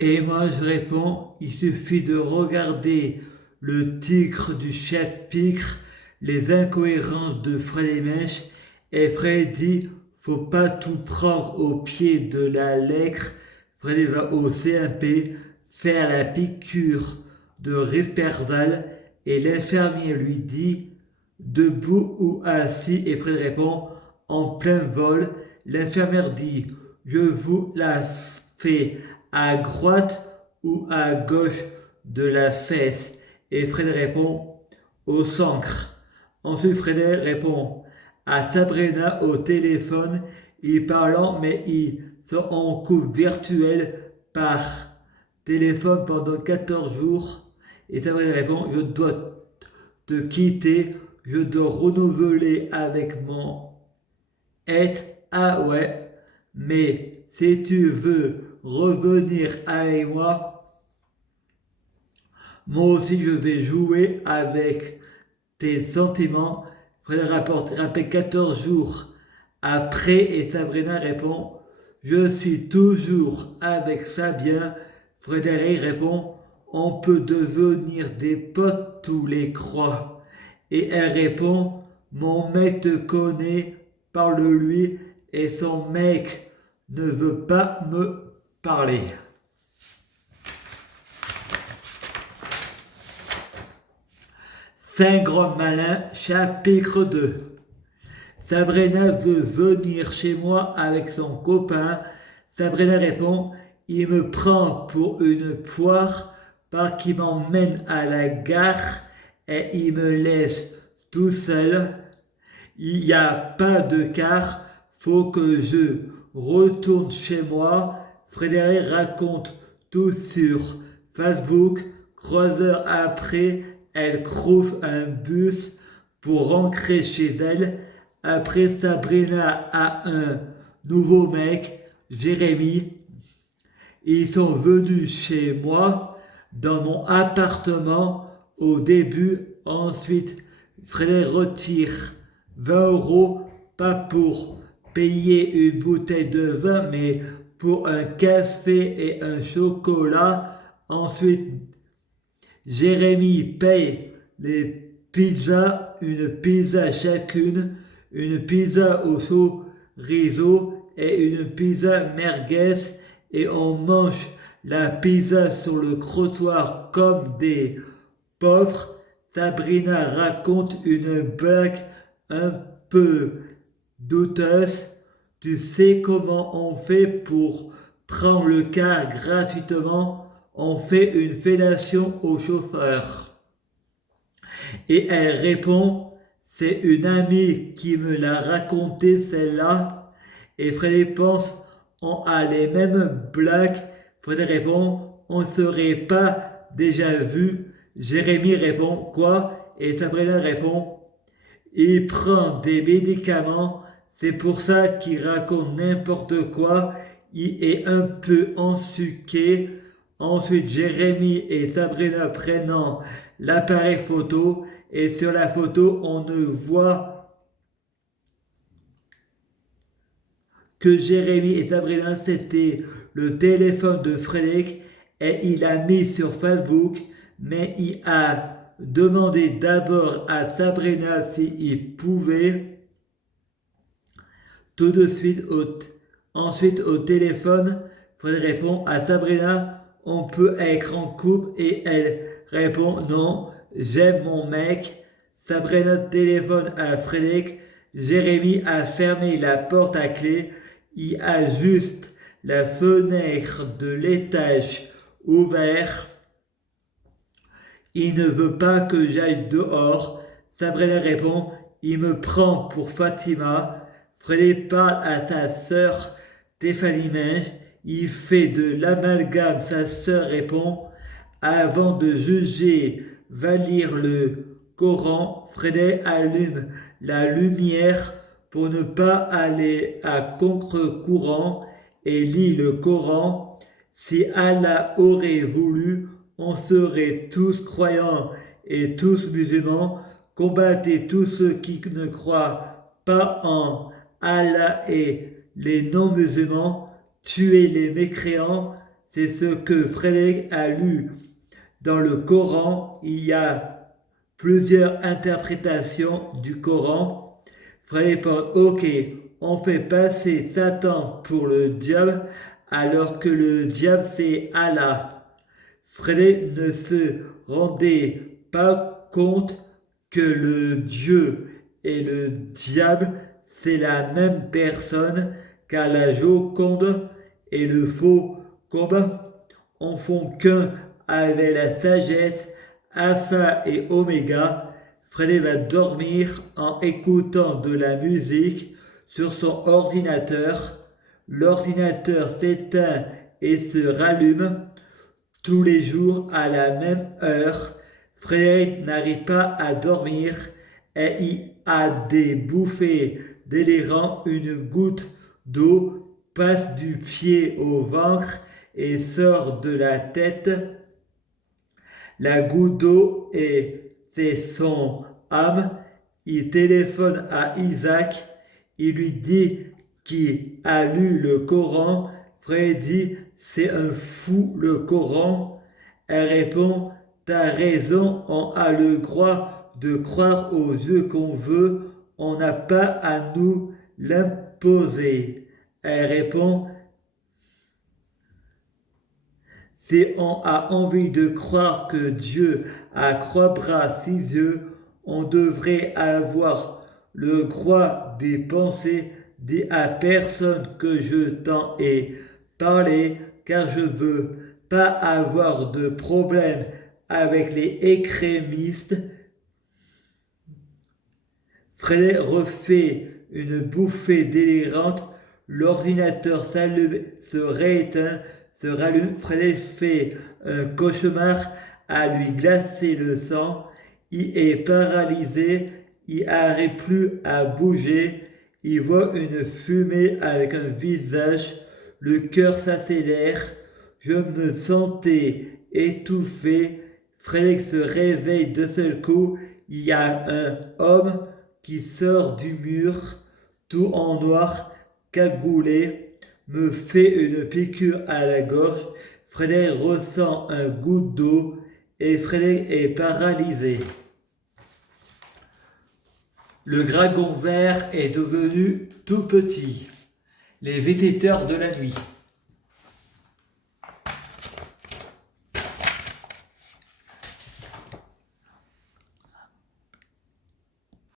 Et moi je réponds, il suffit de regarder le titre du chapitre, les incohérences de Fred et Mèche, et Fred dit, faut pas tout prendre au pied de la lettre. Fred va au CMP faire la piqûre de Risperdal et l'infirmier lui dit, debout ou assis, et Fred répond, en plein vol. L'infirmière dit, je vous la fais à droite ou à gauche de la fesse. Et Fred répond, au centre. Ensuite, Fred répond à Sabrina au téléphone, ils parlant, mais ils sont en couple virtuel par téléphone pendant 14 jours. Et Sabrina répond, je dois te quitter, je dois renouveler avec mon être. Ah ouais, mais si tu veux revenir avec moi aussi je vais jouer avec tes sentiments. Fred rappelle 14 jours après et Sabrina répond, je suis toujours avec Fabien. Frédéric répond, on peut devenir des potes tous les trois. Et elle répond, mon mec te connaît, parle-lui, et son mec ne veut pas me parler. Saint Grand Malin, chapitre 2. Sabrina veut venir chez moi avec son copain. Sabrina répond, il me prend pour une poire parce qu'il m'emmène à la gare et il me laisse tout seul. Il n'y a pas de car, faut que je retourne chez moi. Frédéric raconte tout sur Facebook. 3 heures après, elle trouve un bus pour rentrer chez elle. Après, Sabrina a un nouveau mec, Jérémy. Ils sont venus chez moi, dans mon appartement, au début. Ensuite, Frédéric retire 20 €, pas pour payer une bouteille de vin, mais pour un café et un chocolat. Ensuite, Jérémy paye les pizzas, une pizza chacune, une pizza au chorizo et une pizza merguez, et on mange la pizza sur le trottoir comme des pauvres. Sabrina raconte une blague un peu douteuse. Tu sais comment on fait pour prendre le car gratuitement? On fait une fellation au chauffeur. Et elle répond, c'est une amie qui me l'a raconté celle-là. Et Frédéric pense, on a les mêmes blagues. Frédéric répond, on ne serait pas déjà vu. Jérémy répond, quoi? Et Sabrina répond, il prend des médicaments, c'est pour ça qu'il raconte n'importe quoi. Il est un peu ensuqué. Ensuite, Jérémy et Sabrina prennent l'appareil photo, et sur la photo, on ne voit que Jérémy et Sabrina, c'était le téléphone de Frédéric, et il a mis sur Facebook, mais il a demandé d'abord à Sabrina s'il pouvait. Tout de suite, ensuite au téléphone, Frédéric répond à Sabrina, on peut être en couple, et elle répond non, j'aime mon mec. Sabrina téléphone à Frédéric, Jérémy a fermé la porte à clé, il a juste la fenêtre de l'étage ouverte. Il ne veut pas que j'aille dehors. Sabrina répond, il me prend pour Fatima. Frédéric parle à sa sœur Stéphanie Minge. Il fait de l'amalgame. Sa sœur répond, avant de juger, va lire le Coran. Frédéric allume la lumière pour ne pas aller à contre-courant et lit le Coran. Si Allah aurait voulu, on serait tous croyants et tous musulmans. Combattez tous ceux qui ne croient pas en Allah et les non-musulmans. Tuez les mécréants. c'est ce que Frédéric a lu dans le Coran. Il y a plusieurs interprétations du Coran. Frédéric pense, ok, on fait passer Satan pour le diable alors que le diable c'est Allah. Frédéric ne se rendait pas compte que le Dieu et le diable c'est la même personne, car la Joconde et le faux combat en font qu'un avec la sagesse, alpha et oméga. Frédéric va dormir en écoutant de la musique sur son ordinateur. L'ordinateur s'éteint et se rallume tous les jours à la même heure. Frédéric n'arrive pas à dormir et il a des bouffées délirantes. Une goutte d'eau passe du pied au ventre et sort de la tête. La goutte d'eau c'est son âme. Il téléphone à Isaac. Il lui dit qu'il a lu le Coran. Frédéric dit c'est un fou le Coran. Elle répond t'as raison, on a le droit de croire aux yeux qu'on veut, on n'a pas à nous l'imposer. Elle répond si on a envie de croire que Dieu a 3 bras, 6 yeux, on devrait avoir le droit d'y penser. Dis à personne que je t'en ai parlé, car je veux pas avoir de problème avec les extrémistes. Frédéric refait une bouffée délirante. L'ordinateur s'allume, se rééteint, se rallume. Frédéric fait un cauchemar à lui glacer le sang. Il est paralysé, il n'arrive plus à bouger. Il voit une fumée avec un visage. Le cœur s'accélère. Je me sentais étouffé. Frédéric se réveille de seul coup. Il y a un homme qui sort du mur, tout en noir, cagoulé, me fait une piqûre à la gorge. Frédéric ressent un goutte d'eau et Frédéric est paralysé. Le dragon vert est devenu tout petit. Les visiteurs de la nuit.